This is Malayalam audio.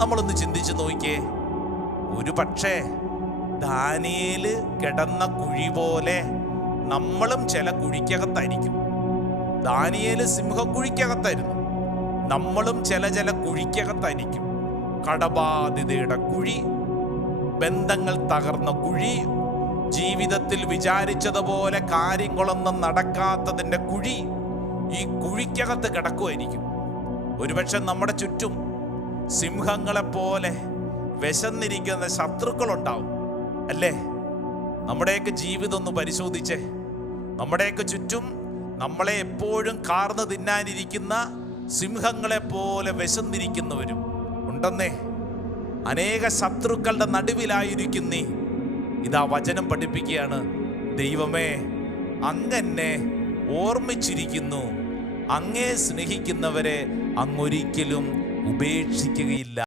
നമ്മളൊന്ന് ചിന്തിച്ചു നോക്കിയേ. ഒരു പക്ഷേ ദാനിയേല് കിടന്ന കുഴി പോലെ നമ്മളും ചില കുഴിക്കകത്തായിരിക്കും. ദാനിയേല് സിംഹക്കുഴിക്കകത്തായിരുന്നു, നമ്മളും ചില കുഴിക്കകത്തായിരിക്കും. കടബാധിതയുടെ കുഴി, ബന്ധങ്ങൾ തകർന്ന കുഴി, ജീവിതത്തിൽ വിചാരിച്ചതുപോലെ കാര്യങ്ങളൊന്നും നടക്കാത്തതിൻ്റെ കുഴി, ഈ കുഴിക്കകത്ത് കിടക്കുമായിരിക്കും. ഒരുപക്ഷെ നമ്മുടെ ചുറ്റും സിംഹങ്ങളെപ്പോലെ വിശന്നിരിക്കുന്ന ശത്രുക്കളുണ്ടാവും, അല്ലേ? നമ്മുടെയൊക്കെ ജീവിതം ഒന്ന് പരിശോധിച്ചേ. നമ്മുടെയൊക്കെ ചുറ്റും നമ്മളെ എപ്പോഴും കാർന്ന് തിന്നാനിരിക്കുന്ന സിംഹങ്ങളെപ്പോലെ വിശന്നിരിക്കുന്നവരും ഉണ്ടെന്നേ. അനേക ശത്രുക്കളുടെ നടുവിലായിരിക്കുന്നേ. ഇതാ വചനം പഠിപ്പിക്കുകയാണ്, ദൈവമേ, അങ്ങെന്നെ ഓർമ്മിച്ചിരിക്കുന്നു, അങ്ങേ സ്നേഹിക്കുന്നവരെ അങ്ങൊരിക്കലും ഉപേക്ഷിക്കുകയില്ല.